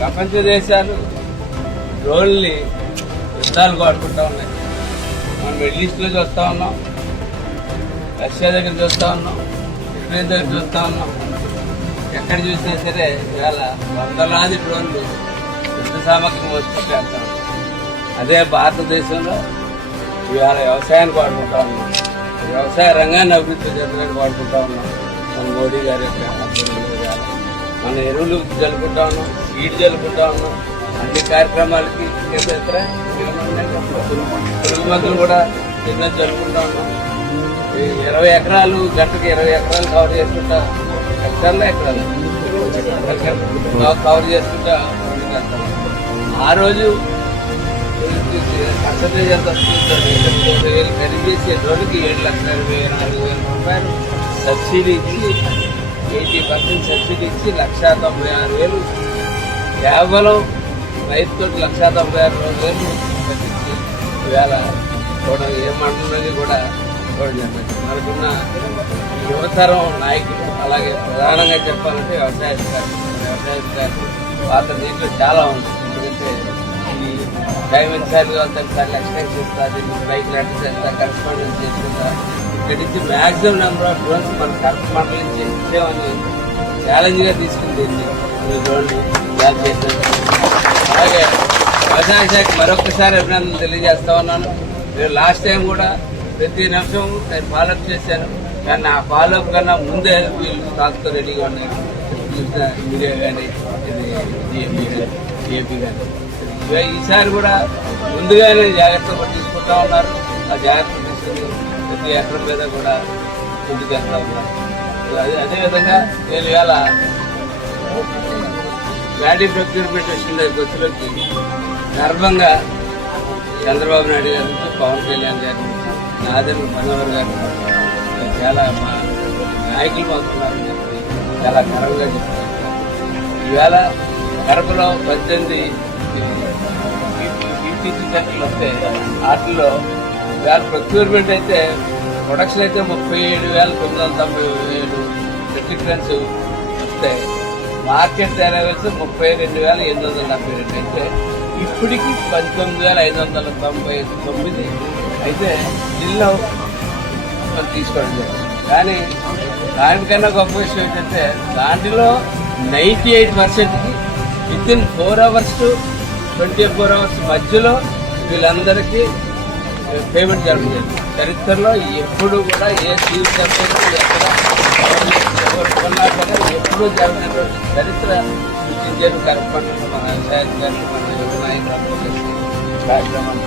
ప్రపంచ దేశాలు డ్రోన్ని యుద్ధాలు వాడుకుంటా ఉన్నాయి. మనం మిడిల్ ఈస్ట్లో చూస్తూ ఉన్నాం. రష్యా దగ్గర చూస్తూ ఉన్నాం. యుక్రెయిన్ దగ్గర చూస్తూ ఉన్నాం. ఎక్కడ చూసినా సరే ఇవాళ వందలాది డ్రోన్లు యుద్ధ సామగ్రి మోసుకుంటూ వెళ్తా అదే భారతదేశంలో ఇవాళ వ్యవసాయానికి వాడుకుంటా ఉన్నాం. వ్యవసాయ రంగాన్ని అభివృద్ధి చేయడానికి వాడుకుంటా ఉన్నాం. మన మోడీ గారి యొక్క మన ఎరువులు జలుపుకుంటా ఉన్నాం. సీడ్ జలుపుకుంటా ఉన్నాం. అన్ని కార్యక్రమాలకి ఇతర పురుగు మందులు కూడా చిన్న జరుపుకుంటాము ఉన్నాం ఇరవై ఎకరాలు గంటకి ఇరవై ఎకరాలు కవర్ చేసుకుంటా హెక్టార్లో ఎకరాలు? కవర్ చేసుకుంటా ఆ రోజు పర్సంటేజ్ ఎంత వస్తుంది వేలు కనిపించే రోజుకి ఏడు లక్షల ఇరవై నాలుగు వేల రూపాయలు సబ్సిడీ ఇచ్చి ఎయిటీ పర్సెంట్ సబ్సిడీ ఇచ్చి లక్షా తొంభై ఆరు వేలు కేవలం రైతుతో లక్షా తొంభై ఆరు రోజులు కట్టించి ఇవాళ కూడా ఏ మండలి కూడా చూడండి మనకున్న యువతరం నాయకులు అలాగే ప్రధానంగా చెప్పాలంటే వ్యవసాయ వ్యవసాయ పాత్ర దీంట్లో చాలా ఉంది. ఎందుకంటే ఈ డైమండ్ సార్లు వెళ్తాను సార్ ఎక్స్టెన్స్ చేస్తారు బైక్ లెటర్ చేస్తా కరెస్పాండెన్స్ చేస్తుందా ఇక్కడి నుంచి మ్యాక్సిమం నెంబర్ ఆఫ్ డ్రోన్స్ మన కరెక్ట్ మండలి నుంచి ఇచ్చామని ఛాలెంజ్గా తీసుకుంది ఈ డ్రోన్లు బ్యాక్ చేసేది అలాగే వ్యవసాయ శాఖ మరొకసారి అభినందనలు తెలియజేస్తా ఉన్నాను. నేను లాస్ట్ టైం కూడా ప్రతి నిమిషం నేను ఫాలోఅప్ చేశాను కానీ ఆ ఫాలోఅప్ కన్నా ముందే వీళ్ళు స్టాక్తో రెడీగా ఉన్నాయి. మీడియా కానీ ఏపీ కానీ ఇవే ఈసారి కూడా ముందుగానే జాగ్రత్త తీసుకుంటా ఉన్నారు. ఆ జాగ్రత్త తీసుకుని ప్రతి ఎకరం మీద కూడా ముందుకెళ్తా ఉన్నారు. అదే అదేవిధంగా నేను ఇవాళ ప్యాడీ ప్రొక్యూర్మెంట్ వచ్చిన వచ్చేలోకి గర్వంగా చంద్రబాబు నాయుడు గారి నుంచి పవన్ కళ్యాణ్ గారి నుంచి నాదన్ మనోహర్ గారి చాలా మా నాయకులు మాకున్నారని చెప్పి చాలా గర్వంగా చెప్తున్నారు ఈవేళ కడపలో పద్దెనిమిది బీటీసీ సెంటర్లు వస్తే వాటిల్లో ఇవాళ ప్రొక్యూర్మెంట్ అయితే ప్రొడక్షన్ అయితే ముప్పై ఏడు వేల తొమ్మిది వందల తొంభై ఏడు మెట్రిక్ టన్స్ వస్తాయి మార్కెట్ అరైవల్స్ ముప్పై రెండు వేల ఎనిమిది వందల డెబ్బై రెండు అయితే ఇప్పటికి పంతొమ్మిది వేల ఐదు వందల తొంభై తొమ్మిది అయితే జిల్లా మనం తీసుకోవడం కానీ దానికన్నా గొప్ప విషయం ఏంటంటే దాంట్లో నైంటీ ఎయిట్ పర్సెంట్కి within four hours to twenty four hours మధ్యలో వీళ్ళందరికీ పేమెంట్ జరుగుతుంది చరిత్రలో ఎప్పుడు కూడా ఏ చీఫ్ సెక్రటరీ ఎక్కడ ఎవరు కొన్నా సరే ఎప్పుడూ జరిగినటువంటి చరిత్ర సృష్టించారు కరెక్ట్ మన వ్యవసాయ మన యువ నాయకులు కార్యక్రమం.